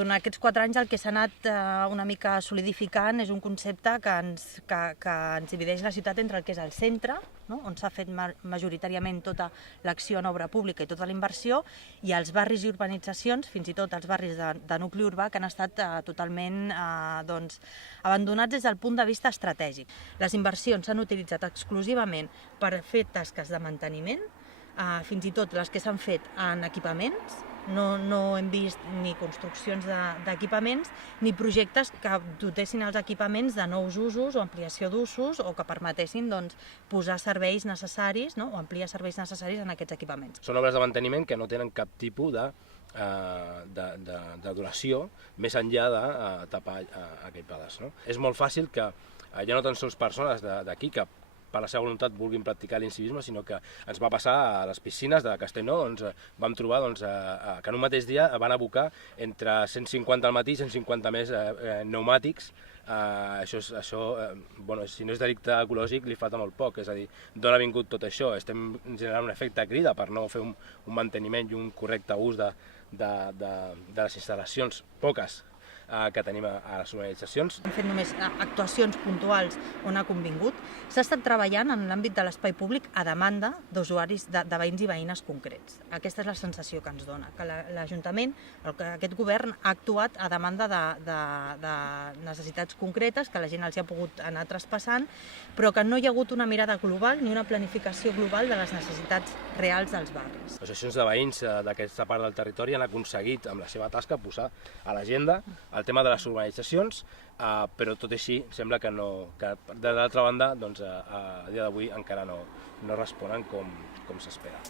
Durant aquests 4 anys el que s'ha anat una mica solidificant és un concepte que ens divideix la ciutat entre el que és el centre, no? On s'ha fet majoritàriament tota l'acció en obra pública i tota la inversió, i els barris i urbanitzacions, fins i tot els barris de nucli urbà, que han estat totalment abandonats des del punt de vista estratègic. Les inversions s'han utilitzat exclusivament per fer tasques de manteniment, fins i tot les que s'han fet en equipaments. No hem vist ni construccions d'equipaments ni projectes que dotessin els equipaments de nous usos o ampliació d'usos o que permetessin posar serveis necessaris, o ampliar serveis necessaris en aquests equipaments. Són obres de manteniment que no tenen cap tipus de duració més enllà de tapar equipades. És molt fàcil que ja no tan sols persones d'aquí que per la seva voluntat vulguin practicar l'incivisme, sinó que ens va passar a les piscines de Castellnou, vam trobar que en un mateix dia van abocar entre 150 al matí i 150 més pneumàtics. Això, si no és delicte ecològic, li falta molt poc, és a dir, d'on ha vingut tot això? Estem generant un efecte crida per no fer un manteniment i un correcte ús de les instal·lacions, poques, que tenim a les urbanitzacions. Hem fet només actuacions puntuals on ha convingut. S'ha estat treballant en l'àmbit de l'espai públic a demanda d'usuaris, de veïns i veïnes concrets. Aquesta és la sensació que ens dona, que l'Ajuntament, aquest govern, ha actuat a demanda de necessitats concretes, que la gent els ha pogut anar traspassant, però que no hi ha hagut una mirada global ni una planificació global de les necessitats reals dels barris. Les associacions de veïns d'aquesta part del territori han aconseguit, amb la seva tasca, posar a l'agenda el tema de les urbanitzacions, però tot i així sembla que de l'altra banda a dia d'avui encara no responen com s'espera.